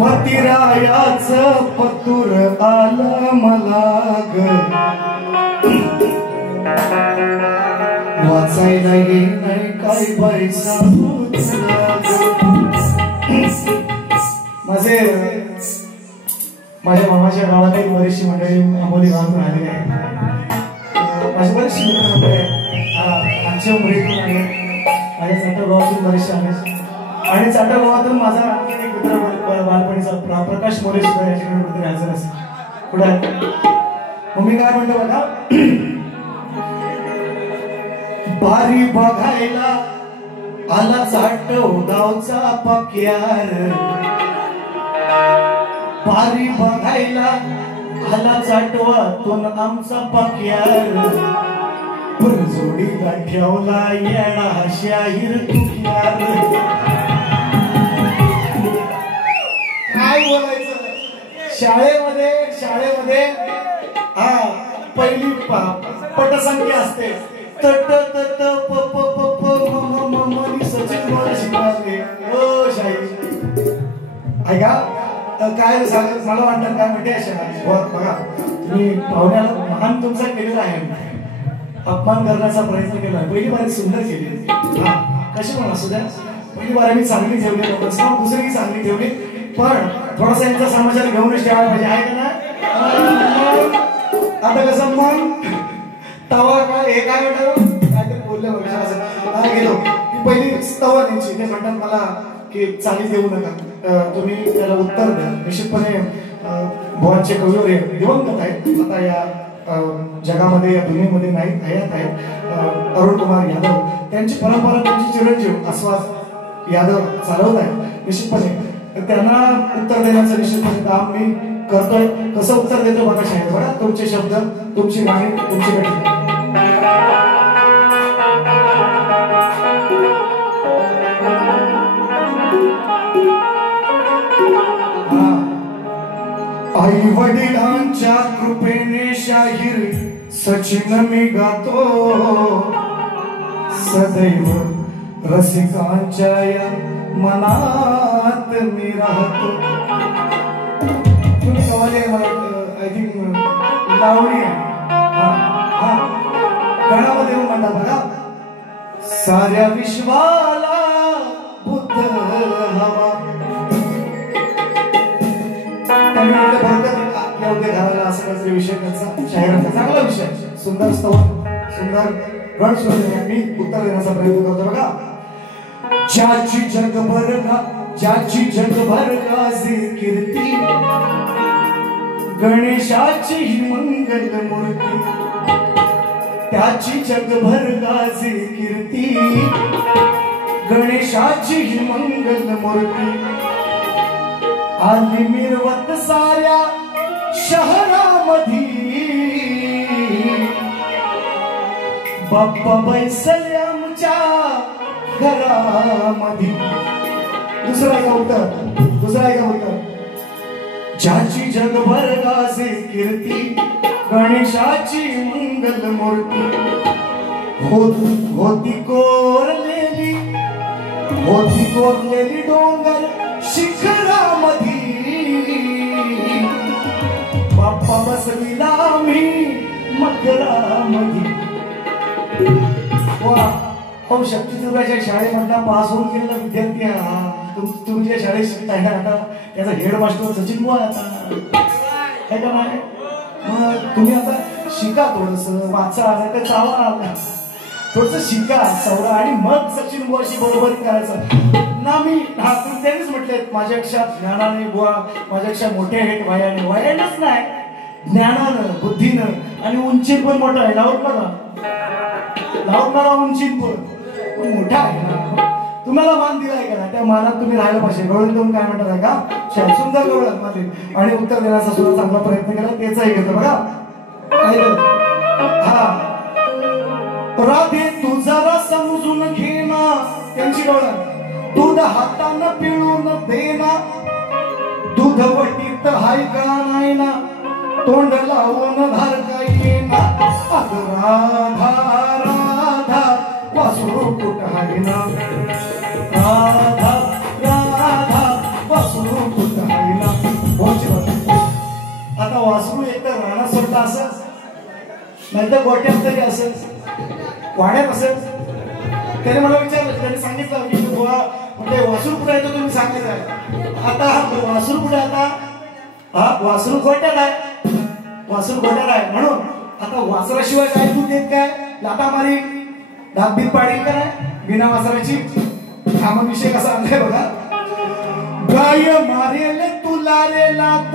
पतिरायाच पतुर आलं मला ग, वाचायला नाही काय पैसा माझ्या मामाच्या गावातील बरीचशी मंडळी आंबोली गावातून आलेली आहे. माझे बरेचसे मित्र मंडळी आमच्या मुलीतून आले, माझ्या चाटळ गावातून बरेचसे आले आणि चाटळ गावातून माझा एक मित्र बालपणीचा प्रकाश मोरे सुद्धा याच्याकडे कुठे हजर असेल. पुढे मग मी काय म्हणतो बघा, बारी बघायला आला चाटव गावचा पक्यार, बारी बघायला आला चाटवातून आमचा पक्यार, पण जोडीला ठेवला येणा शाहीर तुक्यार. काय बोलायचं, शाळेमध्ये हा पहिली पटसंख्या असते, तट तट प प प प म म म म सचिन बोला शिकवायचे. ओ शाहीर ऐका काय सांगत मला वाटतं काय म्हणते बघा, तुम्ही पाहुण्याला महान तुमचा केलेला आहे, अपमान करण्याचा प्रयत्न केला, पहिली बारी सुंदर केली. हा कशी म्हणा सुद्धा पहिली बारी मी चांगली ठेवली, दुसरी चांगली ठेवली, पण थोडासा यांचा समाचार घेऊनच ठेवायला पाहिजे आहे का ना. आता कसं मग तवा काय हे काय म्हणतात काहीतरी बोलले गेलो की पहिली तवा त्यांची ते म्हणतात मला की चाली देऊ नका, तुम्ही त्याला उत्तर द्या. निश्चितपणे भुवांचे कविवर दिवंगत आहेत, आता या जगामध्ये या दुनियेमध्ये नाही, हयात आहेत. अरुण कुमार यादव त्यांची परंपरा, त्यांची चिरंजीव आस्वाद यादव चालवत आहेत. निश्चितपणे त्यांना उत्तर देण्याचं निश्चितपणे काम मी करतोय. कसं उत्तर देतो बघा शाहीर, बघा तुमचे शब्द, तुमची गाणी, तुमची गटी. आई वडिलांच्या कृपेने शाहीर सचिन मी गातो, सदैव रसिकांच्या या मनात मी राहतो. तुम्ही सवाल आहे आय थिंक लावणी आहे गणामध्ये म्हणतात बघा, साऱ्या विश्वाला बुद्ध हवा, घराला असं काहीतरी विषय त्यांचा शाहिरांचा चांगला विषय, सुंदर स्तवन, सुंदर गण शोधणे मी उत्तर देण्याचा प्रयत्न करतो. बघा, ज्याची जगभर गाजी कीर्ती, गणेशाची ही मंगल मूर्ती, त्याची जगभर गाजी कीर्ती, गणेशाची ही मंगल मूर्ती, आली मिरवत साऱ्या शहरामधी, बाप्पा बैसले आमच्या घरामधी. दुसरा एक उत्तर, ज्याची जगभर गाजे कीर्ती, गणेशाची मंगल मूर्ती, होती कोरलेली डोंगर शिखरामधी, बाप्पा बसविला मी मकरामधी. वा हो, शक्तीचुराच्या शाळेमधला पास होऊन गेलेला विद्यार्थी तुम्ही ज्या शाळेत शिकताय ना, आता त्याचा हेडमास्टर सचिन बुवा आता आहे का नाही. मग तुम्ही आता शिका, थोडस वाचा, नाही तर चावा, थोडस शिका चौरा, आणि मग सचिन बुवाशी बरोबरी करायचं ना. मी त्यांनीच म्हटले माझ्यापेक्षा ज्ञानाने बुवा माझ्यापेक्षा मोठे आहेत, वयानेच नाही, ज्ञानानं, बुद्धीनं आणि उंचीत पण मोठा आहे. लावत मला उंचीत पण मोठा आहे ना. तुम्हाला मान दिलाय का ना, त्या मानात तुम्ही राहायला पाहिजे. गवळण करून काय म्हणतात आहे का, सुंदर गवळण मध्ये, आणि उत्तर देण्याचा सुद्धा चांगला प्रयत्न केला, त्याचाही घेतो बघा. हा, राधे तू जरा समजून घेना, त्यांची गवळण, दूध हातानं पिळून देना, दूध वटीत हाय का नाही ना, तोंड लावून धार का येना, राधा राधा वासरू कुठं आहे ना राधा राधा वासरू कुठं आहे ना आता वासरू एक तर राणा सोडला असं नाहीतर गोट्यात तरी असेल वाड्यात असेल त्याने मला विचारलं त्याने सांगितलं की बुवा म्हणजे वासरू कुठे आहे तो तुम्ही सांगितलं आता वासरू कुठे आता हा वासरू गोट्यात आहे वासरू गोट्यात आहे म्हणून आता वासराशिवाय काय तू देत काय लाता मारी दाबीत पाडील का नाही बिना वासराची हा मग विषय कसा आणलाय बघा गाय मारेल तुला रे लात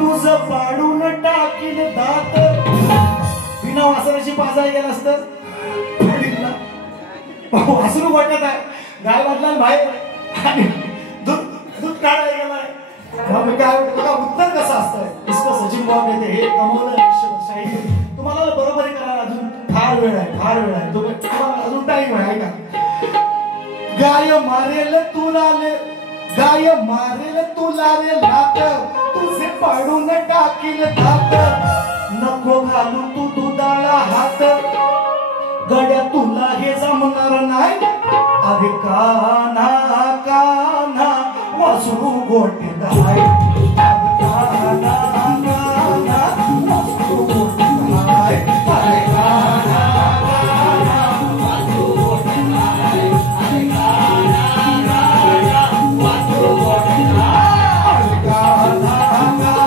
तुझ पाडून टाकील दात बिना वासराची पाजाय गेला असतं वासरू गोट्यात आहे गाय बदला बाहेर आणि दूध काढायला गेलाय मग काय बघा उत्तर कसं असतं इसको सचिन बाब येते हे कमवलं तुम्हाला बरोबर करा अजून फार वेळ आहे तुम्हाला अजून टाइम आहे का गाय मारेल तुला रे लात तुझे पाडून टाकील दात नको घालू तू दुधाला हात गड्या तुला हे जमणार नाही अरे काना काना वासरू गोट्यात आहे काना काना वासरू गोट्यात आहे अरे काना काना वासरू गोट्यात आहे अरे काना काना वासरू गोट्यात आहे अरे काना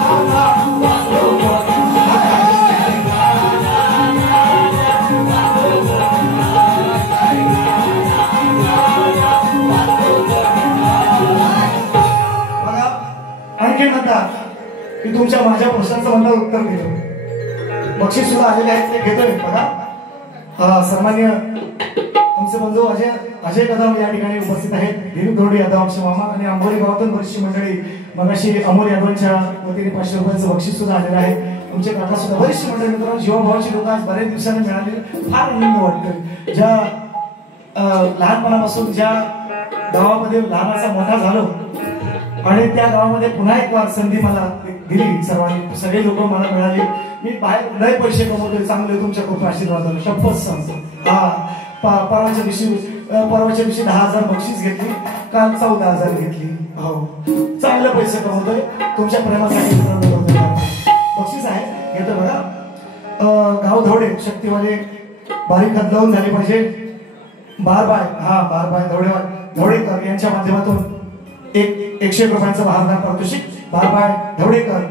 काना वासरू गोट्यात आहे अरे काना काना वासरू आणखी म्हणतात की तुमच्या माझ्या प्रश्नाचं म्हणणार उत्तर दिलं बक्षीस सुद्धा आलेले आहेत ते घेतोय बघा सामान्य आमचे बंधू अजय कदम या ठिकाणी उपस्थित आहेत दिलीप धोडे यादव आमचे मामा आणि आंबोली गावातून बरीचशी मंडळी मगाशी अमोल यादवांच्या वतीने 500 रुपयांचं बक्षीस सुद्धा आलेलं आहे तुमचे काका सुद्धा बरीचशी मंडळी मित्रांनो जीवाभावाची लोक आज बऱ्याच दिवसांनी मिळाले फार आनंद वाटतोय ज्या लहानपणापासून ज्या गावामध्ये लहानाचा मोठा झालो आणि त्या गावामध्ये पुन्हा एक वार संधी मला दिली सर्वांनी सगळे लोक मला मिळाले मी बाहेर लय पैसे कमवतोय चांगले तुमच्या खूप आशीर्वादाने शपथ सांगतो हा परवाच्या दिवशी 10,000 बक्षीस घेतली काल 14,000 घेतली हो चांगले पैसे कमवतोय तुमच्या प्रेमासाठी बक्षीस आहे घेतो बघा गाव धवडे शक्तीवाले बारीक हात लावून झाले पाहिजे बारबाय धवडेकर यांच्या माध्यमातून 101 रुपयांचं महादान पारितोषिक बारबाय धवडेकर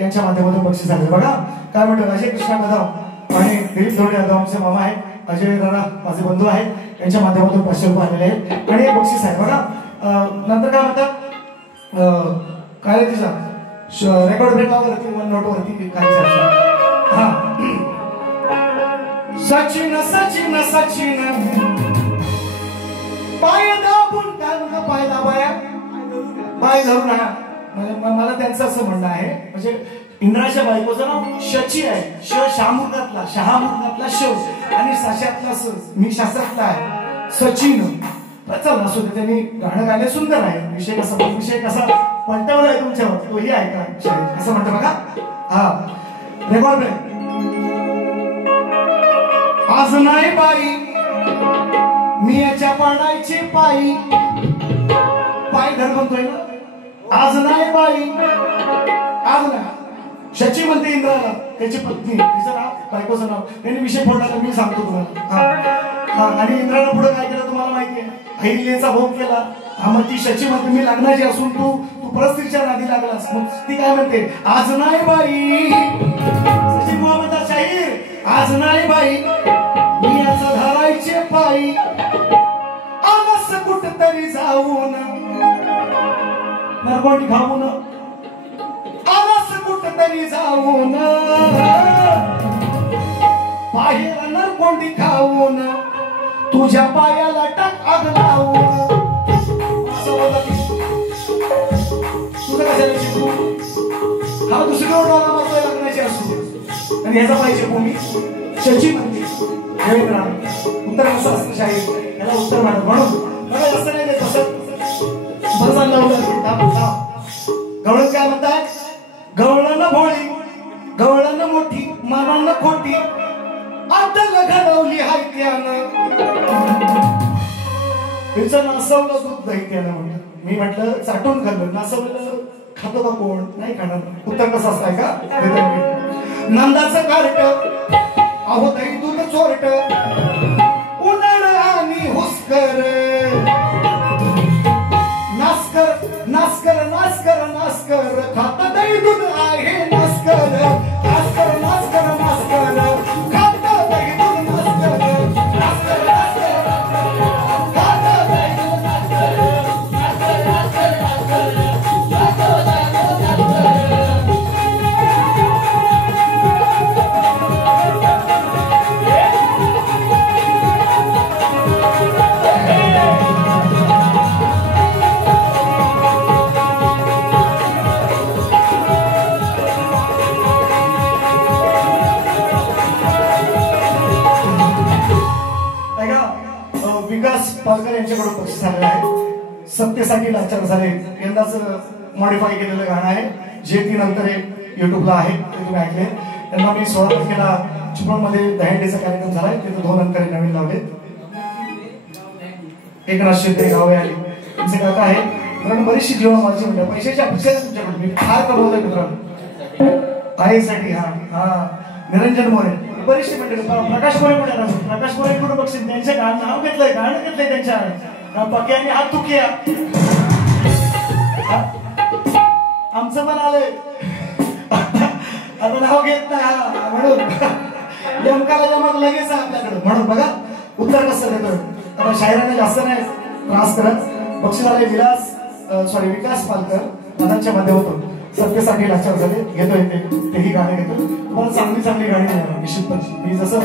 यांच्या माध्यमातून बक्षीस झाले बघा काय म्हणतो अजय कृष्णा कदम आणि दिलीप धोडे यादव आमचे मामा आहेत अजय राणा माझे बंधू आहेत यांच्या माध्यमातून 500 रुपये आलेले आहेत आणि एक बक्षीस आहे बघा नंतर काय म्हणतात काय तिचा रेकॉर्ड ब्रेक वरती वन नोट वरती काय हा सचिन सचिन सचिन पाय दाबून काय म्हणतो पाय दाबाया पाय धरून मला त्यांचं असं म्हणणं आहे म्हणजे इंद्राच्या बायकोचं नाव शची आहे शहामुर्गातला श आणि साशातला मी शास्त्रातला आहे सचिन चल असू दे त्यांनी गाणं गायले सुंदर आहे विषय कसा पलटवला आहे तुमच्यावर तोही ऐका असं म्हणतो बघा हा रेकॉर्ड ब्रेक आज नाही बाई मी याच्या पाडायचे पायी पाय धर म्हणतोय ना आज नाही बाई आज नाही शची म्हणते इंद्राला त्याची पत्नी तिचं नाव बायकोचं नाव त्यांनी विषय फोडला मी सांगतो तुम्हाला आणि इंद्राला पुढे काय केलं तुम्हाला माहितीये अहिल्याचा भोग केला हा मग ती शची म्हणते मी लग्नाची असून तू परस्त्रीच्या नादी लागलास मग ती काय म्हणते आज नाही बाई सचिन मोहम्मद शाहीर आज नाही बाई मी याचं धरायचे पायी आमस कुठतरी जाऊन नरकोंडी खाऊन आमस कुठतरी जाऊन बाहेर नरकोंडी खाऊन तुझ्या पायाला टाक आग लावून तुझं कशाला शिकू हा दुसरीकडे डोळा मारतोय लग्नाची असू आणि ह्याचा पाहिजे भूमी शची म्हणते उत्तर कसं असतं शाहीर याला उत्तर म्हणून असं नाही देत असं गवळण काय म्हणतात गवळण भोळी गवळण मोठी मानानं खोटी अद्दल घडवली हाय त्या तिचं नासवलं दूध दही त्यानं म्हणलं. मी म्हटलं चाटून खाल्लं. नासवलं खातो का कोण? नाही खाणार. उत्तर कसं असतंय का? नंदाचं कार्ट अहो दही दूध चोरट उन्हाळ आणि हुस्कर नास्कर नास्कर नास्कर नास्कर खात दही दूध आहे नास्कर नास्कर नास्कर नास्कर खात दही दूध नास्कर नास्कर नास्कर खात दही दूध नास्कर नास्कर नास्कर विकास पालकर यांच्याकडून बक्षीस झालेलं आहे. सत्यसाठी लाचार झाले यंदाच मॉडिफाय केलेलं गाणं आहे. जे ती नंतर युट्यूबला आहे ते तुम्ही ऐकले. त्यांना मी 16 तारखेला चिपळूणमध्ये दहीहंडीचा कार्यक्रम झालाय. तिथे 2 अंतरे नवीन लावले. एकनाथ शिंदे गावे आले त्यांचे काका आहे. कारण बरीचशी जीवन माझी म्हणजे पैशाच्या अपेक्षा तुमच्याकडून मी फार कमवतोय मित्रांनो आईसाठी. हा निरंजन मोरे बरीचशी मंडळी. प्रकाश मोरे पण येणार. प्रकाश मोरे कुठं बक्षीस त्यांचे नाव घेतलंय गाणं घेतलंय त्यांच्या पक्याने हात तुकिया आमचं पण आलंय आता नाव घेत नाही म्हणून नेमकाला जमत लगेच आपल्याकडं म्हणून बघा उत्तर कसं देतोय. आता शायराने जास्त नाही त्रास करत. बक्षीस आले विकास पालकर दादांच्या माध्यमातून सत्यसाठी लाचार झाले घेतोय तेही गाणे घेतो. तुम्हाला चांगली चांगली गाणी देणार निश्चितपणे. मी जसं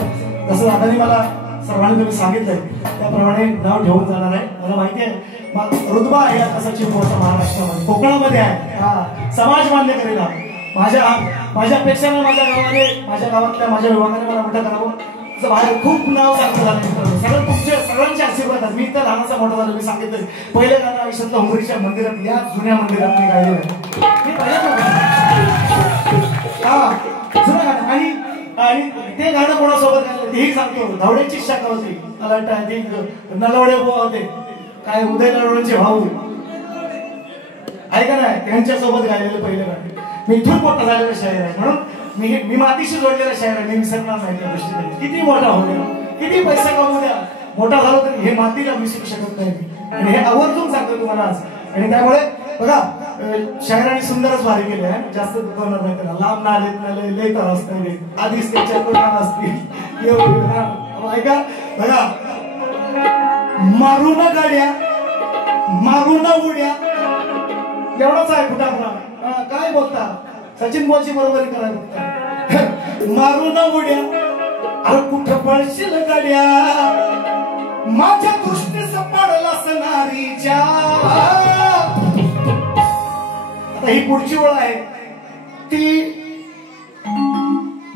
दादांनी मला सर्वांनी तुम्ही सांगितलंय त्याप्रमाणे नाव ठेवून जाणार आहे. मला माहिती आहे रुतबा आहे असा चिपळूणचा महाराष्ट्रामध्ये कोकणामध्ये आहे. हा समाज मान्य करेल. माझ्यापेक्षा माझ्या गावातल्या माझ्या विभागाने मला मोठं करावं. बाहेर खूप नाव चांगलं झालं. सगळं तुमचे सगळ्यांचे आशीर्वाद आहेत. मी तर लहानाचा मोठा झालो. मी सांगितलं पहिले गाणं आयुष्यातलं हुंबरीच्या मंदिरात या जुन्या मंदिरात मी गायलेलं हा जुनं गाणं. आणि ते गाणं कोणासोबत गायलं तेही सांगतो. धावड्यांची शाखा होती मला वाटतं नलवडे होते काय उदय नलवड्यांचे भाऊ ऐका नाही त्यांच्यासोबत गायलेलं पहिलं गाणं. मी इथून मोठा झालेला शायर आहे म्हणून मी मातीशी जोडलेला शायर आहे. मी विसरणार नाही त्या दृष्टीने. किती मोठा होऊ द्या किती पैसा कमवू द्या मोठा झालो तरी हे मातीला विसरू शकत नाही. आणि हे आवर्जून सांगतो तुम्हाला आज. आणि त्यामुळे बघा शायरांनी सुंदरच भारी केले आहे. जास्त दुखवणार नाही त्याला. लांब नाले लय तर असते आधीच त्याच्या तोंडात असतील ऐका बघा मारू ना गाड्या मारू ना उड्या एवढाच आहे फुटाफुटा. काय बोलता सचिन बॉलची बरोबरी करायला बघता. मारू ना उड्या अरे कुठं पळशील गाड्या माझ्या दृष्टीस पडला सणारीच्या. आता ही पुढची ओळ आहे ती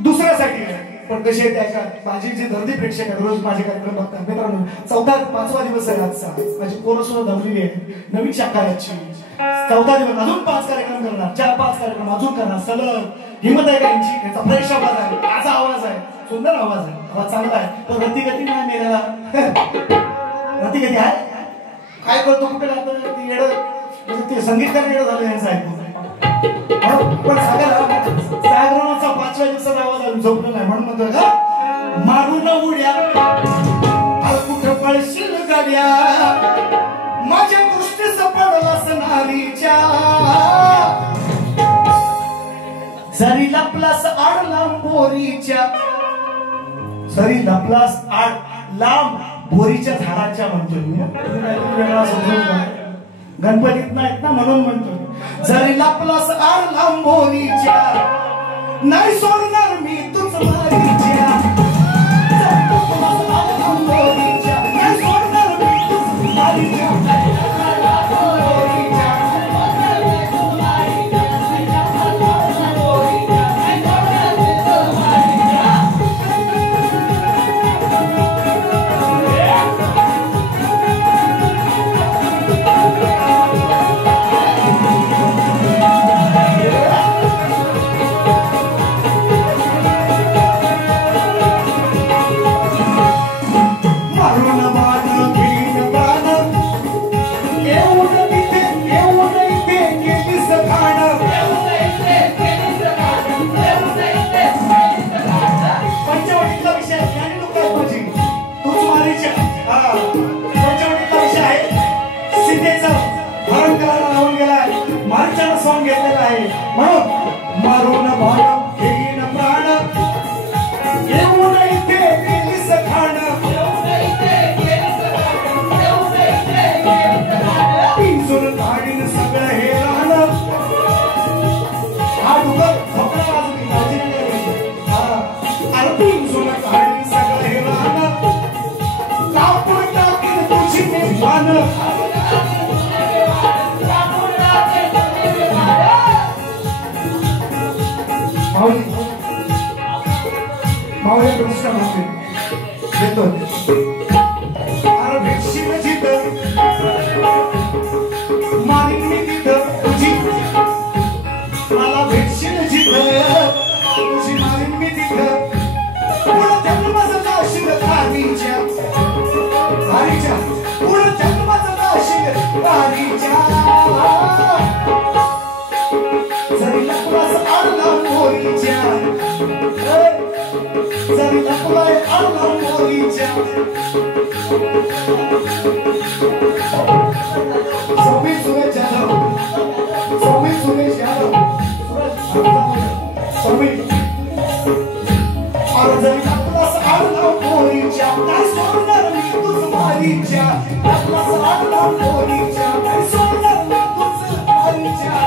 दुसऱ्यासाठी आहे पण कशी आहे त्या माझी जी दर्दी प्रेक्षक आहेत रोज माझे कार्यक्रम बघतात मित्रांनो. 5वा दिवस आहे आजचा. माझी पोरं सुद्धा दमलेली आहे. नवीन शाखा याची 4था दिवस अजून 5 कार्यक्रम करणार 4-5 कार्यक्रम अजून करणार सलग. हिंमत आहे का यांची. त्यांचा फ्रेश आवाज आहे ताजा आवाज आहे सुंदर आवाज आहे आवाज चांगला आहे. तो गती नाही मेलेला गती आहे काय करतो कुठे राहतो ती येड म्हणजे ते संगीतकार येड झालं यांचं ऐकून. पण सागराचा 5व्या दिवसाचा आवाज अजून झोपलं नाही म्हणून म्हणतोय का मारून उड्या कुठं पळशील गाड्या माझ्या दृष्टीस पडला सणारीच्या. जरी लपलास आड लांब बोरीच्या जरी लपलास आड लांब बोरीच्या झाडाच्या म्हणतोय. गणपतीत नाहीत ना म्हणून म्हणतो. जरी लपलास आड लांब बोरीच्या नाही सोडणार मी तुझ मारीच्या. नाही सोडणार मी तुझ मारीच्या. मारून बाण घेईन प्राण हे प्रतिष्ठान असते देतो अरे भेटशील जिथं मारीन मी तिथं तुझी मला भेटशील जिथं तुझी मारीन मी तिथं पुढं जन्माचं नाशिक राणीच्या राणीच्या पुढं जन्माचं नाशिक राणीच्या जरी नकुलाच आडला मोरीच्या जरी नकुलाय आडला मोरीच्या समीर सुरेश यादव समीर सुरेश यादव समीर और जरी नकुलाच आडला मोरीच्या काय सोडणार मी तुझ मारीच्या नकुलाच आडला मोरीच्या काय सोडणार मी तुझ मारीच्या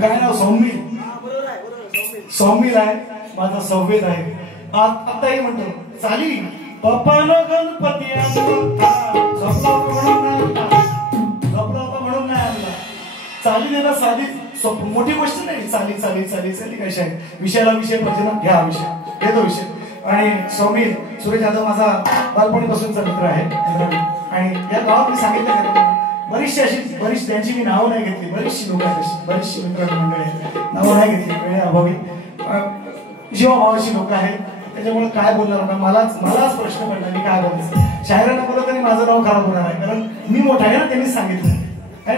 काय नाव सौम्य सौम्य आहे माझा संवेद आहे आताही म्हणतो चाली पप्पानं गणपती म्हणून नाही आणला चाली देणं साधी मोठी गोष्ट नाही चाली चाली चाली चाली कशी आहे विषयाला विषय पाहिजे ना घ्या विषय घेतो विषय आणि सौम्य सुरेश यादव माझा बालपणीपासूनचा मित्र आहे आणि या गावात मी सांगितलं बरीचशी अशी बरीच त्यांची मी नावं नाही घेतली बरीचशी लोक आहेत अशी बरीचशी मित्रमंडळी आहेत नावं नाही घेतली वेळेअभावी जीवाभावाची लोक आहेत त्याच्यामुळे काय बोलणार आता मलाच प्रश्न पडला मी काय बोलायचं शायरांना बोलत तरी माझं नाव खराब होणार आहे कारण मी मोठा आहे ना त्यांनीच सांगितलं आहे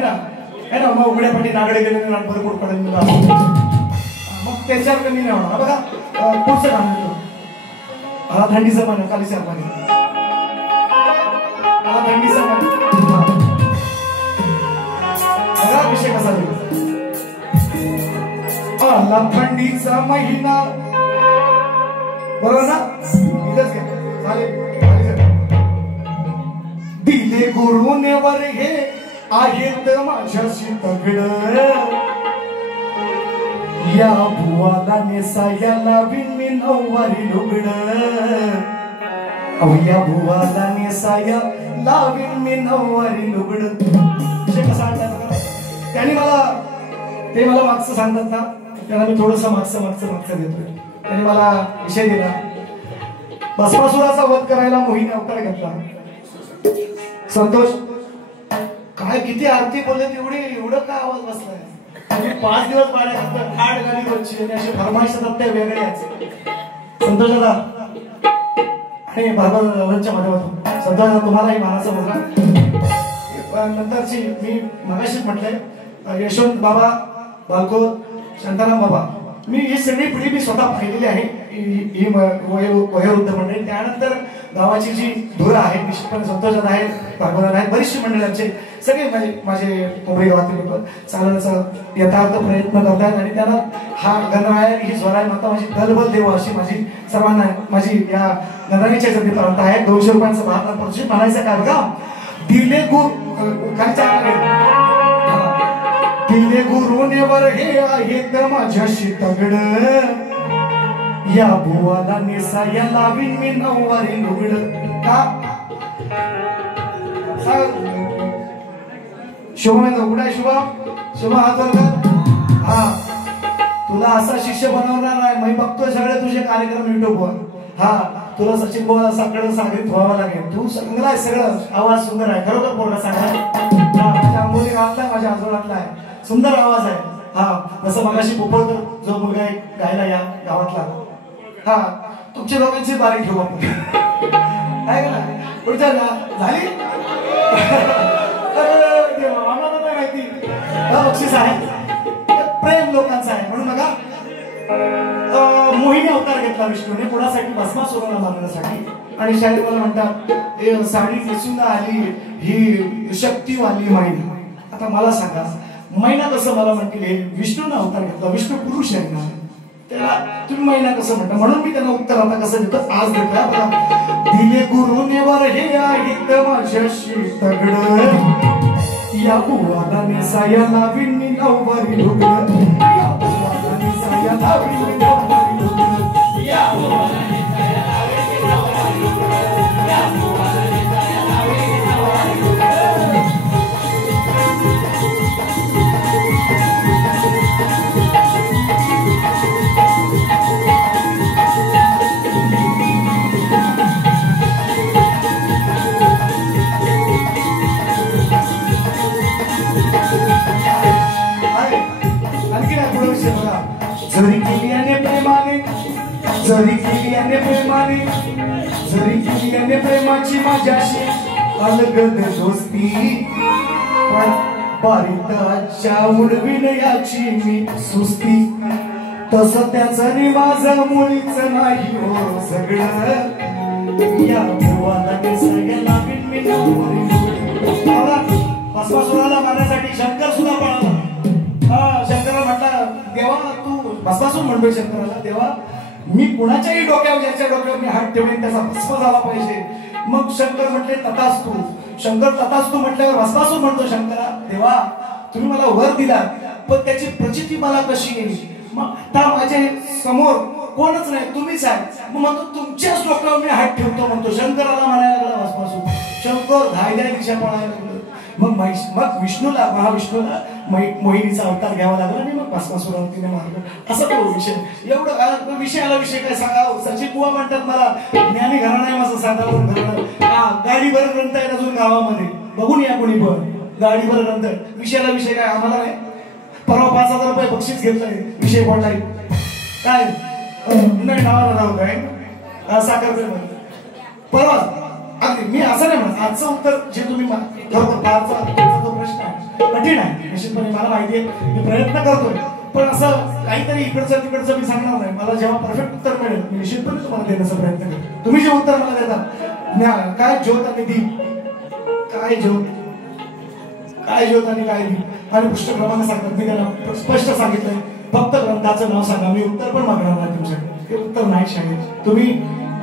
ना मग उघड्यापाठी नागडे गेले नागपूर कोट पडेल मग त्याच्यावर कमी नाही होणार बघा पुढचं काम देतो हा थंडीचं पाणी कालीच्या पाणी हा थंडीचं पाणी विषय कसा आला थंडीचा महिना बरोबर ना इथंच दिले गुरुने वर हे आहेत माझ्याशी तगड या बुवाला नेसायला बिन नऊवारी लुगड या बुवाला नेसाया लावीन मी नऊवारी लुगड विषय कसा त्यांनी ते मला मागचं सांगतात ना त्यांना मी थोडस मागचं देतोय त्यांनी मला विषय दिला भस्मासुराचा वध करायला मोहिनी अवतार घेतला संतोष काय किती आरती बोलले एवढं काय आवाज बसलाय 5 दिवस बाळा आड गाडी वरची आणि असे फरमाईश येतात ते वेगळे संतोष दादा आणि भागवतच्या माध्यमातून संतोष दादा तुम्हालाही मानाचा मुलगा नंतरची मी मगाशीच म्हटलंय यशवंत बाबा बालको शांताराम बाबा मी ही सगळी पिढी मी स्वतः पाहिलेली आहे ही वयोवृद्ध मंडळी त्यानंतर गावाची जी धुरा आहे निश्चितपणे संतोषात आहे भागवत आहेत बरीचशी मंडळांचे सगळे माझे कोंबडी गावातील लोक चालण्याचा यथार्थ प्रयत्न करतात आणि त्यांना हा गणराय ही स्वराय माता माझी दलबल देव अशी माझी सर्वांना माझी या गणराईच्या जमी प्रांत आहे 200 रुपयांचं भारत म्हणायचं काय बघा दिले दिले गुरुने वर हे आहेत माझ्याशी तगड या बुवाला नेसाया लावीन मी नऊवारी लुगड का शुभम उघडा शुभम हात वर कर हा तुला असा शिष्य बनवणार आहे मी बघतोय सगळे तुझे कार्यक्रम युट्यूबवर हा तुला सचिन बोला साकडं सागरीत व्हावं लागेल तू चांगला आहे सगळं आवाज सुंदर आहे खरोखर पोरगा सांगा माझ्या आंबोली गावातला माझ्या आजोळातला आहे सुंदर आवाज आहे हा जसं मगाशी पोपळकर जो मुलगा आहे गायला या गावातला हा तुमच्या दोघांची बारी ठेवू आपण आहे का पुढच्या झाली आम्हाला नाही माहिती बक्षीस आहे प्रेम लोकांचं आहे म्हणून बघा मोहिनी अवतार घेतला विष्णूने पुढासाठी भस्मासुराला मारण्यासाठी आणि शाळेत मला म्हणतात साडी नेसून आली ही शक्तीवाली मैना आता मला सांगा मैना कसं मला म्हणतील हे विष्णूने अवतार घेतला विष्णू पुरुष आहे ना त्याला तुम्ही मैना कसं म्हणता म्हणून मी त्यांना उत्तर आता कसं देतो आज देतो दिले गुरुने वर हे आहेत माझ्याशी तगड या बुवाला नेसाया लावीन मी नऊवारी लुगड या बुवाला नेसाया लावी नऊवारी लुगडं या भुवाला नेसाया लावी नऊवारी लुगडं या भुवाला नेसाया लावी नऊवारी लुगडं जरी केली प्रेमाने जरी केली प्रेमाने जरी केली प्रेमाची माझ्याशी अलगद दोस्ती पण पारिताच्या उडविन याची मी सुस्ती तस त्याचा माझा मुळीच नाही हो सगळं या भुवाला नेसाया लावी मी नऊवारी लुगडं बसवासुराला मारण्यासाठी शंकर सुद्धा पळाला शंकरला म्हटला देवा तू बसवासून म्हणतोय शंकराला देवा मी कुणाच्याही डोक्यावर ज्याच्या डोक्यावर मी हात ठेवेन त्याचा भस्म झाला पाहिजे मग शंकर म्हटले तथास्तु शंकर तथास्तु म्हटल्यावर भस्मासून म्हणतो शंकरा देवा तुम्ही मला वर दिला पण त्याची प्रचिती मला कशी येईल मग आता माझ्या समोर कोणच नाही तुम्हीच आहे मग म्हणतो तुमच्याच डोक्यावर मी हात ठेवतो म्हणतो शंकराला म्हणायला लागला भस्मासून शंकर धायद्या दिशा पळायला लागला मग विष्णूला महाविष्णूला मोहिनीचा अवतार घ्यावा लागला आणि मग भस्मासुरावतीने मारलं असं तो विषय एवढं विषयाला विषय काय सांगा सचिन बुवा म्हणतात मला ज्ञानी घराणं आहे माझं साधारण घराणं गाडीवर ग्रंथ आहे अजून गावामध्ये बघून या कोणी पण गाडीवर ग्रंथ विषयाला विषय काय आम्हाला नाही परवा 5,000 रुपये बक्षीस घेतलंय विषय पडलाय काय नाही नावाला राहू काय साखरपेमध्ये परवा अगदी मी असं नाही म्हणत आजचं उत्तर जे तुम्ही खरोखर जो प्रश्न आहे कठीण आहे निश्चितपणे मला माहिती आहे मी प्रयत्न करतोय पण असं काहीतरी इकडचं तिकडचं मी सांगणार नाही मला जेव्हा परफेक्ट उत्तर मिळेल मी निश्चितपणे तुम्हाला देण्याचा प्रयत्न करतो तुम्ही जे उत्तर मला देता काय ज्योत आणि दीप काय ज्योत आणि काय दीप आणि पुष्ट क्रमांक सांगतात मी त्यांना स्पष्ट सांगितलंय फक्त ग्रंथाचं नाव सांगा मी उत्तर पण मागणार नाही तुमच्याकडे ते उत्तर नाही शाळेत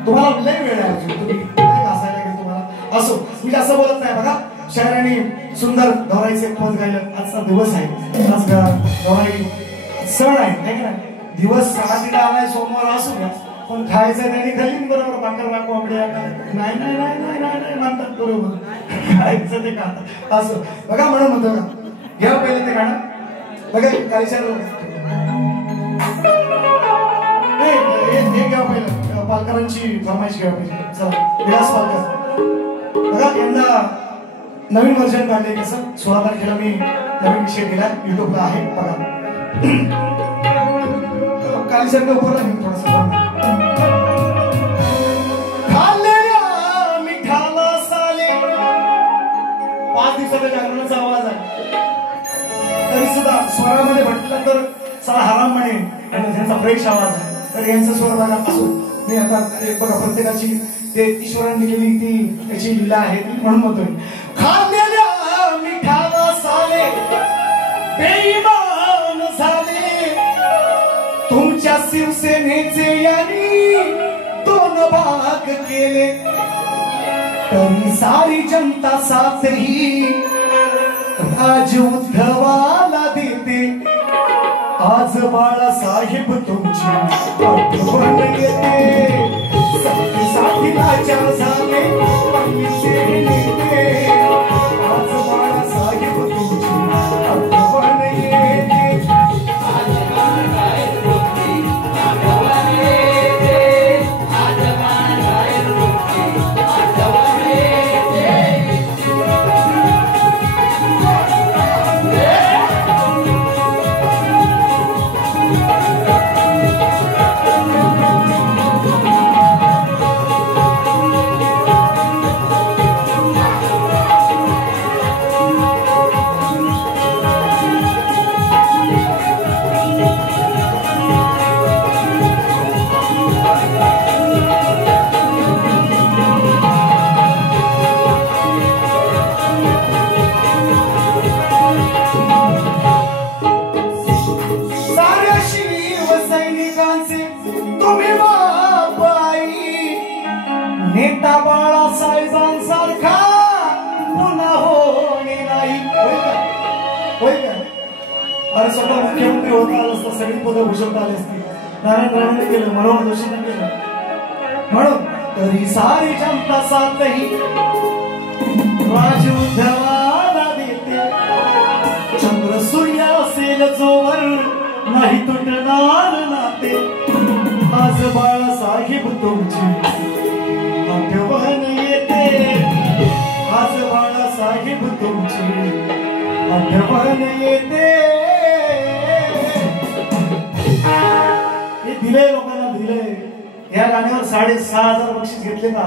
तुम्हाला लय वेळ आहे तुम्ही काय घासायला लागेल तुम्हाला असो मी जास्त बोलत नाही बघा शहराने सुंदर गौराईचे पद गायलं आजचा दिवस आहे आज गौराई सण आहे का दिवस सहातीला आलाय सोमवार असू द्या पण खायचं त्यांनी खाली बरोबर बाकर कोंबड्या नाही नाही नाही नाही नाही म्हणतात बरोबर खायचं ते खातात असं बघा म्हणून म्हणतो का घ्या पहिले ते गाणं बघा काही हे घ्या पहिलं पालकरांची फरमाईश घ्या पाहिजे चला विलास पालकर बघा यंदा नवीन वर्जन काढले कसं 16 तारखेला मी नवीन विषय दिला युट्यूबला आहे बघा कालीसारखं बोला मी थोडंसं खाल्लेल्या मिठाला साले 5 दिवसाचा जागरणाचा आवाज आहे तरी सुद्धा स्वरामध्ये म्हटलं तर सारा हराम म्हणे आणि त्यांचा फ्रेश आवाज आहे तर यांचा स्वर बघा असो मी आता ते बघा प्रत्येकाची ते ईश्वराने दिलेली ती त्याची लीला आहे म्हणून म्हणतोय खाल्लेल्या मिठाला साले बेईमान झाले तुमच्या शिवसेनेचे यांनी 2 भाग केले तरी सारी जनता साथही राज उद्धवाला देते आज बाळासाहेब तुमची आठवण येते साठी लाचार झाले नेते आज बाळासाहेब तुमची आठवण येते नेता बाळासाहेबांसारखा पुन्हा होणे नाही. अरे स्वतः मुख्यमंत्री होता सगळी पदं भूषवता आली असती. नारायण राणेने केलं, मनोहर जोशीने केलं. म्हणून तरी सारी जनता साथही राजउद्धवाला देते. चंद्र सूर्य असेल जोवर नाही तुटणार नाते. आज बाळासाहेब तुमची आठवण येते. आज बाळासाहेब तुमची आठवण येते. हे दिले लोकांना दिले. या गाण्यावर 6,500 बक्षीस घेतले का?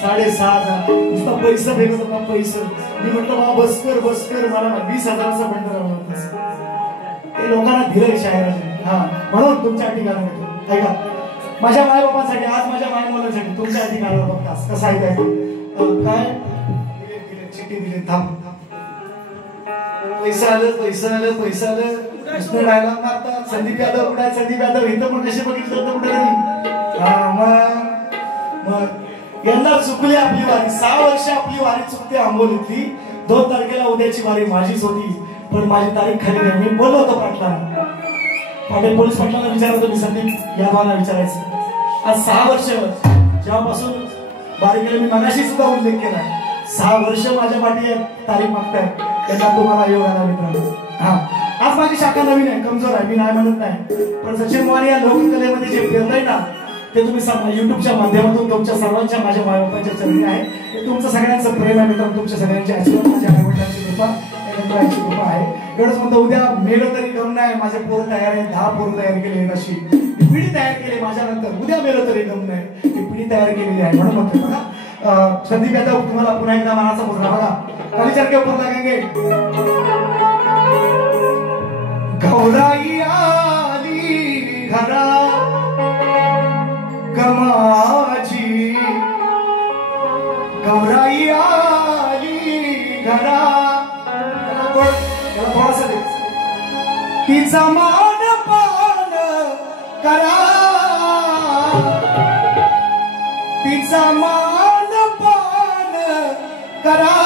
6,500. नुसतं पैसा भेटत होता, पैसा. मी म्हटलं बाबा बस कर मला 20,000चा बंड राहणार. हे लोकांना दिलंय शायराने. हा म्हणून तुमच्यासाठी गाणं घेतो. ऐका, माझ्या मायबापांसाठी, आज माझ्या माय मुलांसाठी तुमच्यासाठी गाणं बघता कसं आहे काय चिठ्ठी दिली. थांब, पैसा आलं डायलॉग मारतात. संदीप यादव कुठे आहे? संदीप यादव इथं पण कसे बघितलं तर कुठे नाही. मग यंदा चुकली आपली वारी. 6 वर्ष आपली वारी चुकते आंबोलीतली. 2 तारखेला उद्याची वारी माझीच होती, पण माझी तारीख खाली नाही. मी बोललो होतो पाटलांना, पाटील पोलीस पाटलांना विचारत होतो मी, संदीप यादवांना विचारायचं. आज 6 वर्ष जेव्हापासून वारी केली, मी मगाशी सुद्धा उल्लेख केला. 6 वर्ष माझ्या पाठी तारीख मागताय. त्याचा तुम्हाला योग आला मित्रांनो. हा, आज माझी शाखा नवीन आहे, कमजोर आहे, मी नाही म्हणत नाही. पण सचिन मोरे या लोककलेमध्ये जे पेरलंय ना, ते तुम्ही युट्यूबच्या माध्यमातून तुमच्या सर्वांच्या, माझ्या मायबापांच्या चरणी आहे. हे तुमचं सगळ्यांचं प्रेम आहे मित्रांनो. तुमच्या सगळ्यांची आशीर्वाद, माझ्या आईवडिलांची कृपा, कृपा आहे. एवढंच म्हणतो, उद्या मेलं तरी गम नाही. माझे पोरं तयार आहे, 10 पोरं तयार केले. अशी पिढी तयार केली माझ्यानंतर. उद्या मेलं तरी गम नाही, ही पिढी तयार केलेली आहे. म्हणून म्हणतो बघा, संदीप यादव तुम्हाला पुन्हा एकदा मानाचा मुद्रा बघा. कालीचर के ऊपर लागेंगे. गौराई आली घरा गमाजी. गौराई आली घरा. तिचा मान पान करा. तिचा मान पान करा.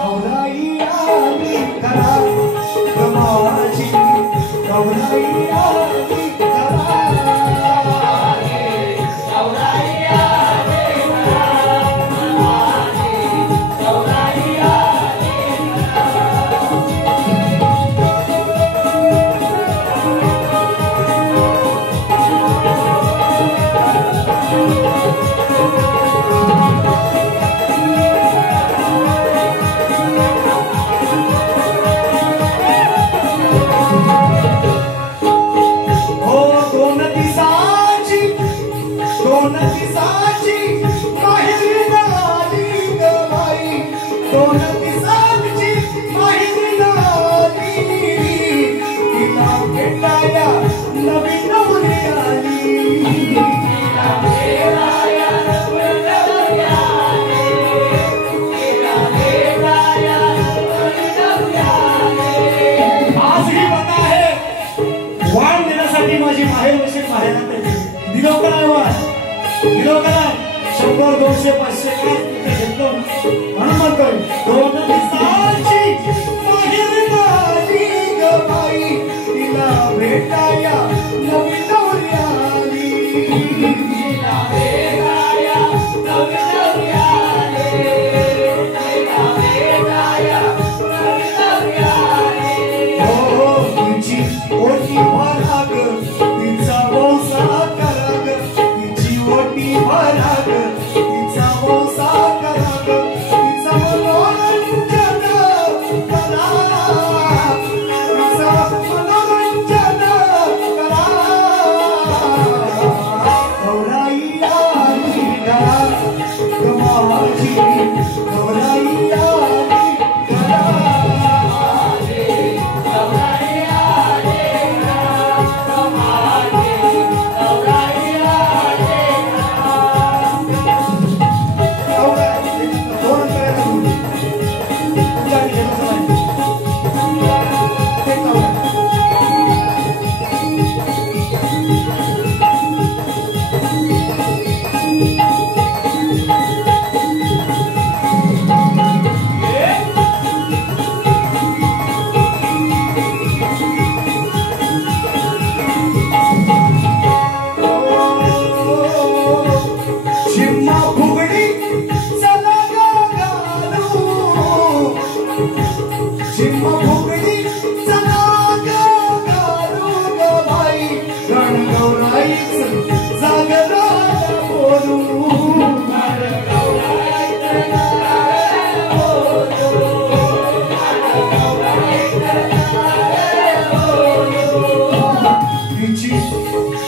गौराई आली घरा गमाजी. गौराई आली घरा. गौराई आली घरा गमाजी. गौराई आली माझी माहेर बसेल माहेरात दिलो करा 100 200 500 घेतलो म्हणून म्हणतोय. 2 दिवसाची माहेर आली ग बाई. तिला भेटाया नवी नवरी आली. तिला भेटाया नवी नवरी आली. तिला भेटाया नवी नवरी आली. हो तुझी ओटी भराग, तिचा वंसा कराग. तिची ओटी भराग, तिचा वंसा कराग. तिचा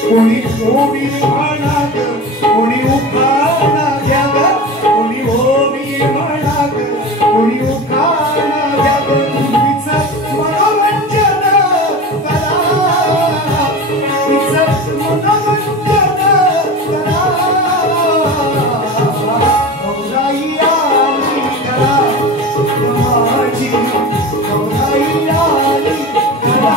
कोणी ओवी म्हणा ग, कोणी उखाणा घ्या ग, कोणी ओवी म्हणा ग, कोणी उखाणा घ्या ग, तिचं मनोरंजन करा, तिचं मनोरंजन करा, गौराई आली करा, माझी गौराई आली करा.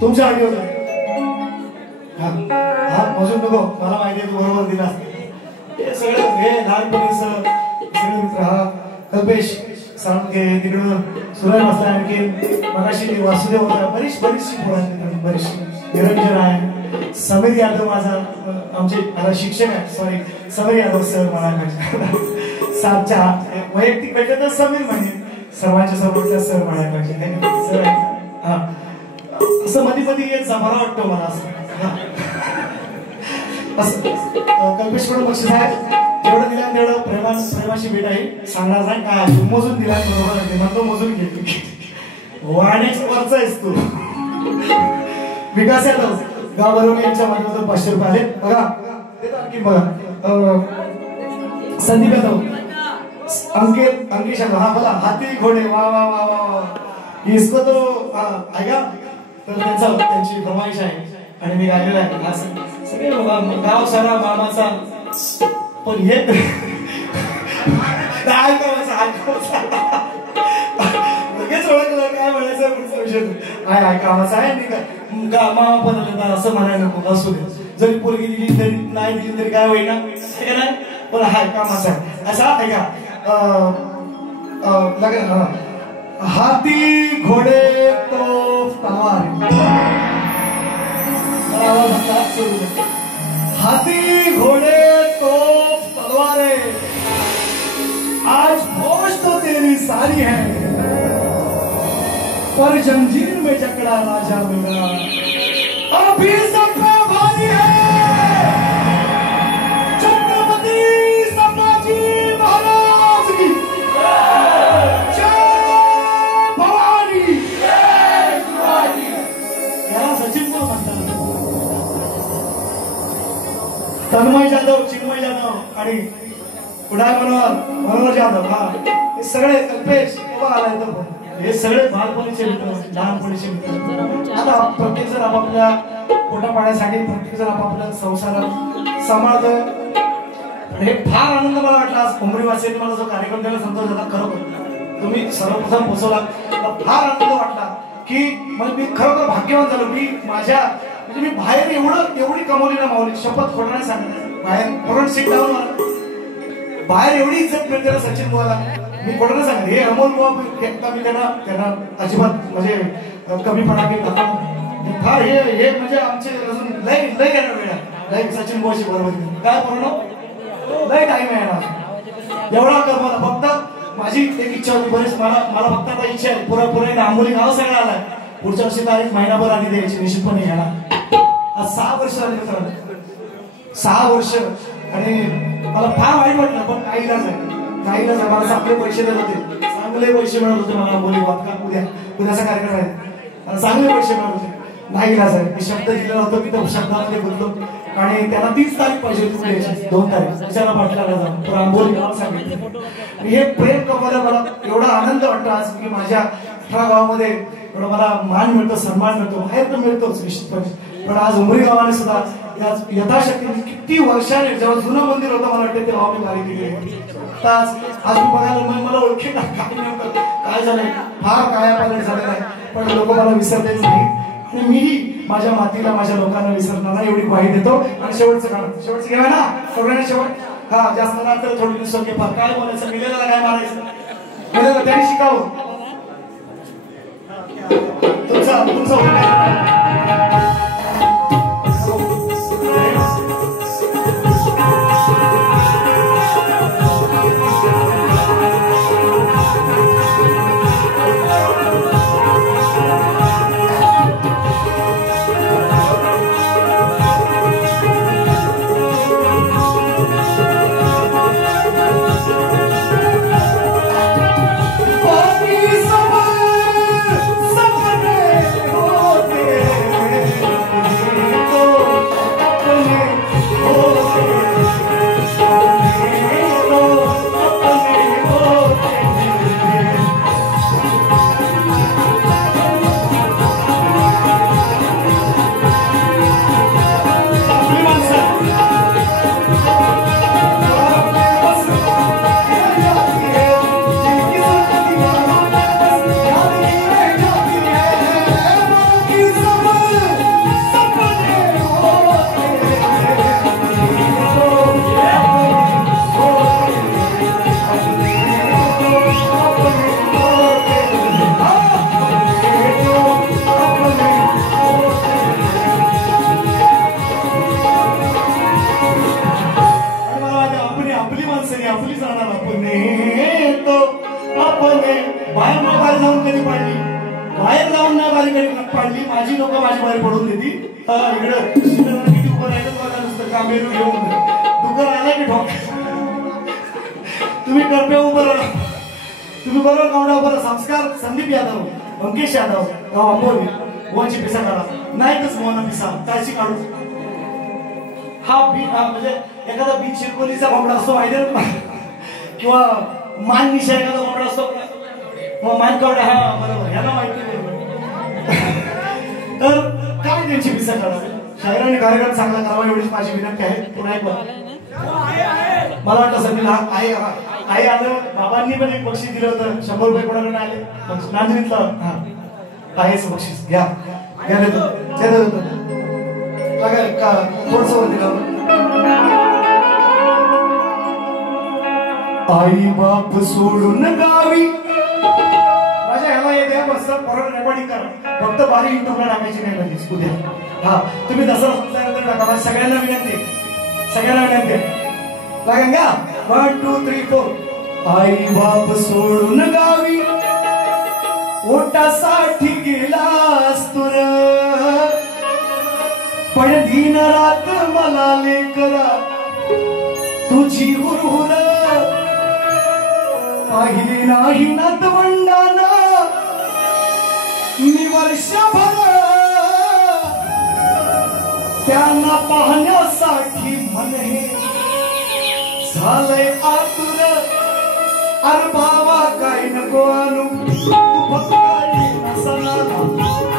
तुमच्या आधी होता हा मोजून नको, मला माहिती आहे तू बरोबर दिला. हे सगळं हे लहानपणी सगळे मित्र हा कल्पेश साळुंखे तिकडून सुराय बसला, आणखी मगाशी वासुदेव होता, बरीचशी पोरांनी बरीचशी निरंजन आहे, समीर यादव माझा आमचे माझा शिक्षक आहे, सॉरी समीर यादव सर म्हणायला सातच्या वैयक्तिक भेटले तर समीर म्हणजे सर्वांच्या समोरच्या सर म्हणायला पाहिजे सर. हा असं मध्ये मध्ये येत जा, मला वाटतं मला असं कल्पेश कडून बक्षीस आहे, जेवढं दिलं तेवढं प्रेमाशी भेट आहे, सांगणार नाही काय मोजून दिला बरोबर आहे, म्हणतो मोजून घेतली वाण्याच्या वरचा आहेस तू. विकास यादव गाव बरोबर यांच्या माध्यमातून 500 रुपये आले बघा, आणखी बघा. संदीप यादव अंकित यादव हा बोला, हाती घोडे वा वा वा वा इसको तो ऐका, तर त्यांची फरमाईश आहे आणि मी गायलेला आहे. सगळे गाव सारा मामाचा पण हे लगेच ओळखलं काय म्हणायचं पुढचा विषय आहे कामाचा आहे का मामा पण असं म्हणायला नको, असू दे जरी पोरगी दिली तरी नाही दिली तरी काय होईना नाही, पण हाय कामाचा आहे असा आहे का. हाती घोडे तो तलवार, हाथी घोड़े तो तलवारें, आज फौज तो तेरी सारी है, पर जंजीर में जकड़ा राजा मेरा अभी सबका भारी है. छत्रपति संभाजी महाराज की जय भवानी. याला सचिन को म्हणतात, तन्मय जाधव, चिन्मय जाधव आणि कुडाळ मनोहर जाधव, हा हे सगळे कल्पेश आलाय तर हे सगळे बालपणीचे मित्र, लहानपणीचे मित्र. आता प्रत्येक जण आपापल्या पोटा पाण्यासाठी प्रत्येक जण आपापल्या संसारात सांभाळतोय. हे फार आनंद मला वाटला आज उमरीवासीयांनी मला जो कार्यक्रम द्यायला संतोष दादा खरोखर तुम्ही सर्वप्रथम पोचवला, फार आनंद वाटला की मी खरोखर भाग्यवान झालो की माझ्या म्हणजे मी बाहेर एवढी कमवली ना माऊली, शपथ खोडण्याने सांगितलं बाहेर फ्रंट सीट लावून बाहेर एवढी इज्जत मिळते ना सचिन बुवाला, मी खोडण्याने सांगितलं. हे अमोल बुवा मी त्यांना अजिबात म्हणजे कमीपणा की फार हे म्हणजे आमचे अजून लय येणार वेळ लय सचिन बुवाची बरोबर काय पूर्ण लय टाइम आहे ना एवढा कर मला. फक्त माझी एक इच्छा होती बरेच, मला फक्त आता इच्छा आहे पुरा आंबोली गाव सगळं आलाय, पुढच्या वर्षी तारीख महिनाभर आधी द्यायची निश्चितपणे घ्यायला. आज 6 वर्ष झाली मित्रांनो, 6 वर्ष आणि मला फार वाईट वाटलं, पण काही इलाज आहे. मला चांगले पैसे देत होते, चांगले पैसे मिळत होते मला बोली उद्याचा कार्यक्रम आहे, मला चांगले पैसे मिळत होते. नाही इलाज आहे, मी शब्द दिलेला होतो की तो शब्दामध्ये बोललो आणि त्यांना 30 तारीख पाहिजे होती, 2 तारीख विचारा पाटलाला जाऊन पुरा आंबोली गाव सांगितलं. हे प्रेम कमवलं, मला एवढा आनंद वाटतो आज की माझ्या 18 गावामध्ये एवढा मला मान मिळतो, सन्मान मिळतो, बाहेर तर मिळतोच निश्चितपणे, पण आज उमरी गावाने सुद्धा यथाशक्ती किती वर्षाने जेव्हा जुनं मंदिर होतं मला वाटतं तेव्हा मी बारीक केली. आज मी बघायला मला ओळखी काय काय झालंय फार कायापालट झालेला आहे, पण लोक मला विसरलेच नाही आणि मीही माझ्या मातीला माझ्या लोकांना विसरणार नाही एवढी ग्वाही देतो. आणि शेवटचं गाणं, शेवटचं घेऊया ना सगळ्यांना शेवट. हा जास्त ना तर थोडी दिवसात फार काय बोलायचं, मिलेला काय मारायचं, मिलेला त्यांनी शिकावं. तुमचा बाहेर जाऊन ना बारीकडे पाडली माझी लोक माझी बाहेर पडून देती. इकडं किती उभं राहिलं बघा नुसतं कामेरू घेऊन दुकान आला की ठोक तुम्ही करपे उभं राहा. तुम्ही बरोबर कावडा उभं संस्कार संदीप यादव अंकेश यादव गाव आंबोली गोवाची पिसा काढा नाहीतच मोहन पिसा काळशी काढू. हा म्हणजे एखादा बीन शिरकोलीचा कोंबडा असतो माहिती किंवा मान निशा एखादा कोंबडा असतो मान कावडा. हा बरोबर ह्याला माहिती तर काय त्यांची पिसा काढा. शायराने कार्यक्रम चांगला करावा एवढीच माझी विनंती आहे. पुन्हा एक मला वाटतं सर आई आलं बाबांनी पण एक बक्षीस दिलं होतं 100 रुपये कोणाकडे आले नांदणीतलं. हा आहेच बक्षीस घ्या घ्या देतो का थोडस दिलं. आई बाप सोडून गावी माझ्या ह्याला येते मस्त परत रेकॉर्डिंग करा फक्त बारी युट्यूबला टाकायची नाही म्हणजे उद्या. हा तुम्ही दसरा संपल्यानंतर टाका. माझ्या सगळ्यांना विनंती लागेल का 1 2 3 4. आई बाप सोडून गावी ओटासाठी गेलास तुर पण दिन रात मला लेकरा तुझी हुरहुर पाहिली नाही नातवंडाना मी वर्षभर त्यांना पाहण्यासाठी मन हे झालंय आतुर. अरे बाबा काय नको आणू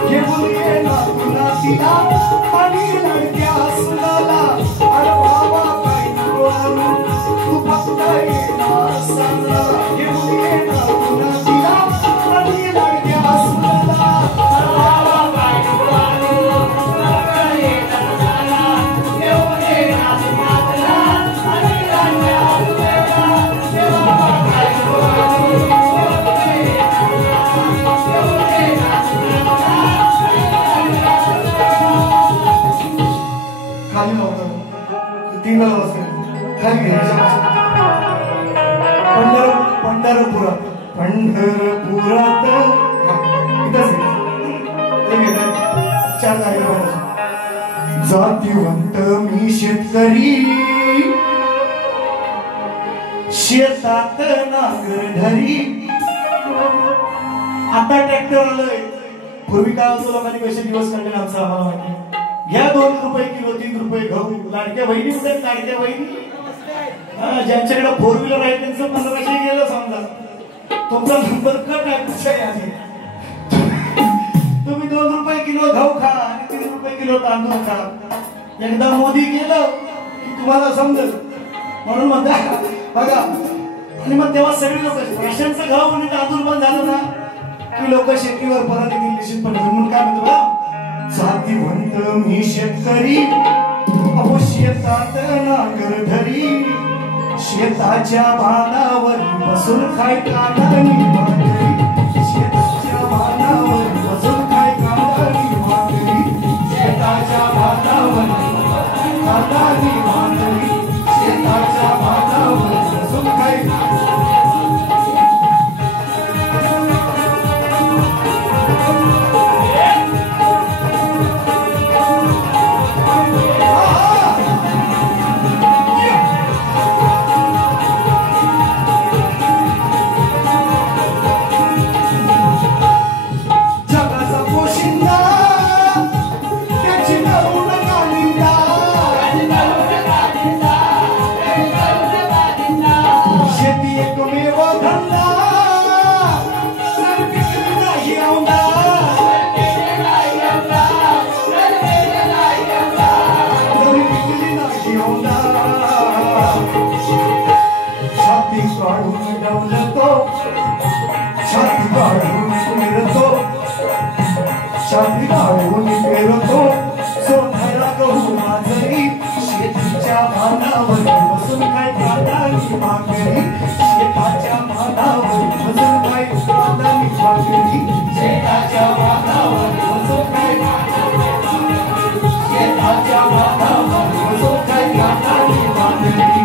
घेऊन गेला तुला तिला आणि लडक्या सुनाला. अरे बाबा काय नको आणू तू फक्त येणार सांगा घेऊन गेला तुला तिला आणि लडक्या सुनाला. अरे बाबा काय नको आणू फक्त येणार सांगा घेऊन गेला तुला तिला आणि लडक्या सुनाला. खाली नव्हतं 3 वाजता खाली पंढरपुरात चार जातीवंत मी शेतकरी शेतात नांगरधरी. आता ट्रॅक्टर आलंय. पूर्वी काळात लोकांनी कसे दिवस काढले आमचं आम्हाला माहिती. घ्या 2 रुपये किलो 3 रुपये गहू. लाडक्या बहिणी होत्या लाडक्या बहिणी ज्यांच्याकडे 4 व्हीलर आहे त्यांचं 1500 गेलं समजा. तुमचा नंबर कट आहे. तुम्ही 2 रुपये किलो गहू खा आणि 3 रुपये किलो तांदूळ खा. एकदा मोदी गेलं की तुम्हाला समजेल. म्हणून म्हणता बघा आणि मग तेव्हा सगळे लोक राष्ट्रांचं गाव म्हणजे आतून बंद झालं ना की लोक शेतीवर परत येतील निश्चितपणे. म्हणून काय म्हणतो बा, जातीवंत मी शेतकरी अहो शेतात नांगर धरी, शेताच्या बांधावर बसून खाय कांदानी भाकरी, शेताच्या बांधावर बसून खाय कांदानी भाकरी, शेताच्या बांधावर कांदानी भाकरी, शेताच्या बांधावर बसून खाय शेतीच्या बांधावर बसून काय कांदानी भाकरी, शेताच्या बांधावर बसून काय कांदानी भाकरी, शेताच्या बांधावर बसून काय शेताच्या बांधावर बसून काय कांदानी भाकरी.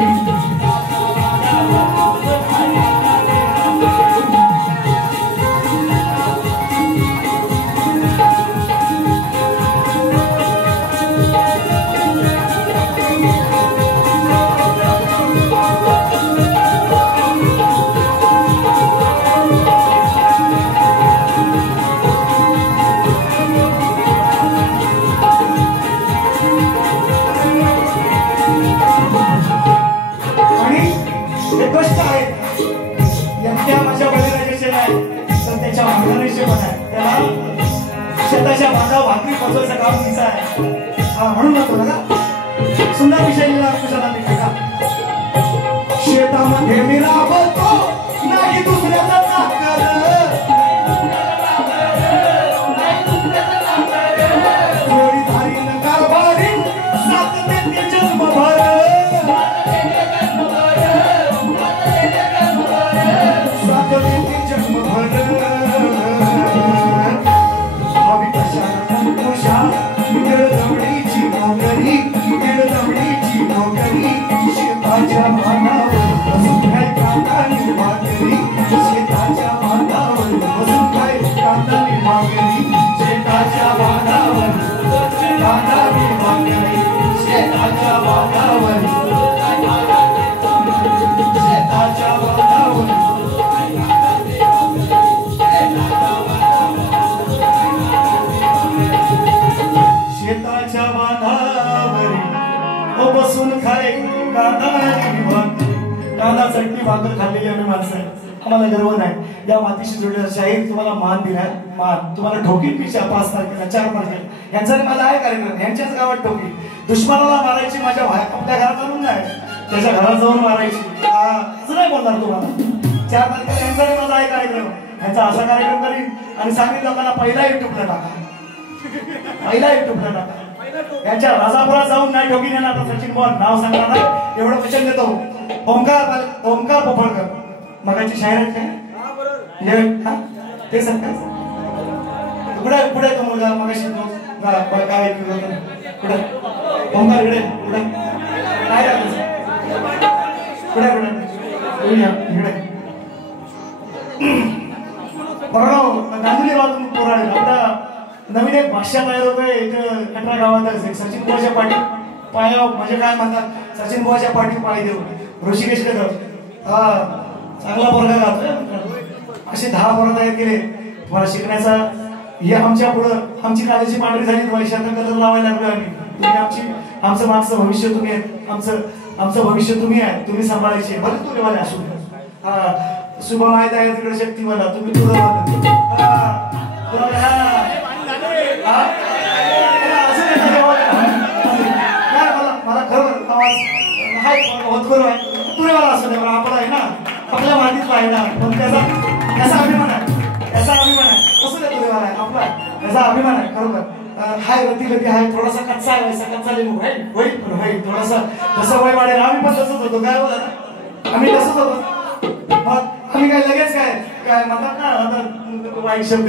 शेताच्या बांधावर भाकरी पोचवायचं काम तिचं आहे. म्हणून नको ना सुंदर विषय लिहिला का, शेतामध्ये मी राबतो नाही दुसऱ्याचा चाकर, धारीन कारभारीन साथ देते जन्मभर, साथ देते जन्मभर. शेताच्या बांधावर बसून काय कांदानी भाकरी, शेताच्या बांधावर बसून काय कांदानी भाकरी, शेताच्या बांधावर कांदानी भाकरी, शेताच्या बांधावर शेताच्या बांधावर. शेताच्या बांधावर बसून खाय कांदानी भाकरी. कांदा चटणी भाकर खाल्लेली आम्ही माणसं आहे, आम्हाला गर्व नाही. या मातीशी जोडलेला शाहीर तुम्हाला मान दिलाय, मान तुम्हाला ठोकीत पिशा 5 तारखेला 4 तारखेला यांचा मला आहे कार्यक्रम. यांच्याच गावात ठोकी दुश्मनाला मारायची माझ्या आपल्या घरात आणून नाही त्याच्या घरात जाऊन मारायची. असं नाही बोलणार तुम्हाला. 4 तारखेला यांचा माझा आहे कार्यक्रम. यांचा असा कार्यक्रम करीन आणि सांगितलं लोकांना पहिला युट्यूबला टाका, पहिला युट्यूबला टाका. यांच्या राजापुरात जाऊन नाही ठोकी देणार तर सचिन बॉल नाव सांगणार नाही एवढं वचन देतो. ओंकार पोफळकर मगाची शायर काय ते सांग पुढे पुढे तो मुलगा मगाशी काय पुढे ओंकार इकडे पुढे काय पुढे पुढे इकडे बरोबर गांधीली बाजून पोराडे आता नवीन एक भाषा तयार होतोय इथं कटरा गावात. सचिन बुवाच्या पाठी पाया म्हणजे काय म्हणतात सचिन बुवाच्या पाठी पाय देऊ ऋषिकेश कदम चांगला पोरगा गातोय. असे 10 पोरं तयार केले तुम्हाला शिकण्याचा. हे आमच्या पुढं आमची काळजी पांढरी झाली तुम्हाला शेतात कलर लावायला लागलो आम्ही. तुम्ही आमचं मागचं भविष्य तुम्ही आहे, आमचं भविष्य तुम्ही आहे, तुम्ही सांभाळायचे बरं तुझे वाले असू. शुभ माहिती आहे तिकडे शक्ती मला तुम्ही तुला मला खरं आवाज हाय होत करू आहे तुला मला असं आपला आहे ना आपल्या माझा अभिमान आहे खरोखर. हाय गती हाय, थोडासा कच्चा आहे, वैसा कच्चा लिंबू आहे, होईल पण होईल थोडासा. जसं वय वाढेल आम्ही पण तसंच होतो. काय बोला, आम्ही तसंच होतो. मग आम्ही काय लगेच काय म्हणतात ना वाईट शब्द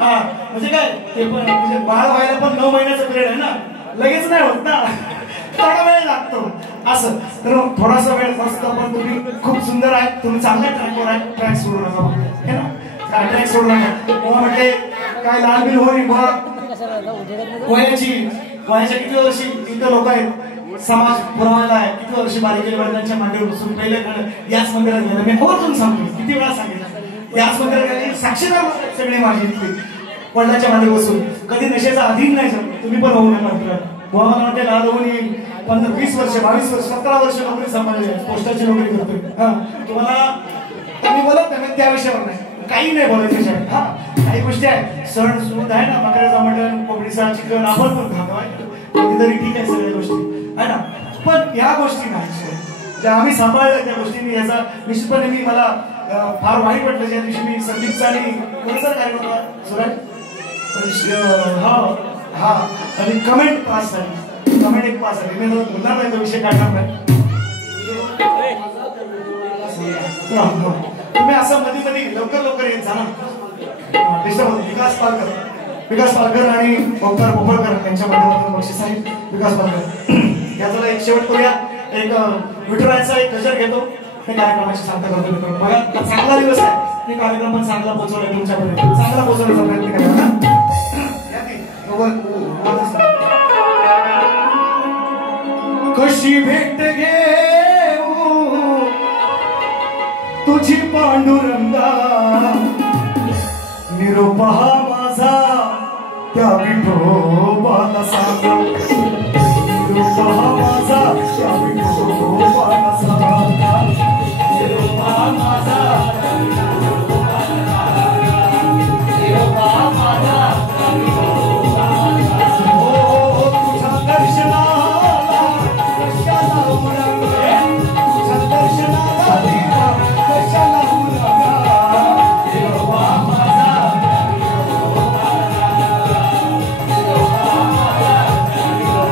हा म्हणजे काय ते पण म्हणजे बाळ व्हायला पण 9 महिन्याचा पिरियड आहे ना, लगेच नाही होत ना, थोडा वेळ लागतो असं. तर थोडासा वेळ असतो. पण तुम्ही खूप सुंदर आहे, तुम्ही चांगल्या ट्रॅकवर आहे. ट्रॅक सोडू नका हे ना, ट्रॅक सोडू नका. म्हणजे काय लालबिल होईल वयाच्या किती वर्षी इथं लोक आहेत, समाज पुरवायला आहे, किती वर्षी बारीकेले वडिलांच्या मांडीवर बसून पहिले याच मंदिरात गेलं. मी आवर्जून सांगतो, किती वेळा सांगितलं, याच मंदिरात गेले साक्षीदार सगळे माझे इथले वडिलांच्या मांडीवर बसून. कधी नशेचा अधीन नाही झालं. तुम्ही पण होऊ नका. मला वाटते लाल होऊन 15-20 वर्ष 22 वर्ष 17 वर्ष नोकरी सांभाळली, पोस्टाची नोकरी करतोय. हा तुम्हाला तुम्ही बोलत नाही त्या विषयावर नाही, काही नाही बोलायचं शाळेत. हा काही गोष्टी आहे, सण सुद आहे ना, बकऱ्याचा मटण, कोंबडीचा चिकन आपण पण खातो आहे, कधीतरी ठीक आहे सगळ्या गोष्टी आहे ना. पण या गोष्टी नाही ज्या आम्ही सांभाळल्या त्या गोष्टी. याचा निश्चितपणे मला फार वाईट वाटलं ज्या दिवशी मी संदीपचा आणि कोणचा कार्यक्रम सुरेश हा आणि कमेंट पास झाली. कमेंट एक पास झाली. मी बोलणार नाही तो विषय काढणार नाही. तुम्ही असं मध्ये लवकर येत जा ना. विकास पालकर आणि ओंकार भोपळकर यांच्या माध्यमातून बक्षीस आहे. विकास पालकर याचा एक शेवट करूया. एक विठुरायाचा एक गजर घेतो, ते कार्यक्रमाची सांगता करतो. बघा चांगला दिवस आहे, ते कार्यक्रम पण चांगला पोहोचवला तुमच्यापर्यंत, चांगला पोहोचवण्याचा प्रयत्न करा. कशी भेट घेऊ तुझी पांडुरंगा, निरोप हा माझा त्या विठोबाला सांगा. निरोप हा माझा त्या विठोबाला सांगा. निरोप हा माझा त्या विठोबाला सांगा. निरोप हा माझा त्या विठोबाला सांगा. हो तुझ्या दर्शनाला कशाला उरंगा, तुझ्या दर्शनाला कशाला उरंगा. निरोप हा माझा त्या विठोबाला सांगा. निरोप हा माझा त्या विठोबाला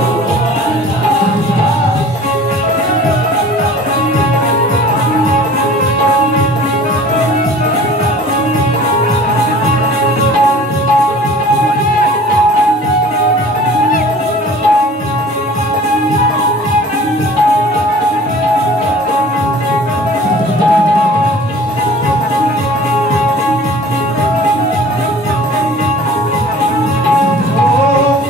Oh,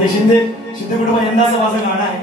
ते शिंदे कुटुंब यंदाचं माझं गाणं आहे.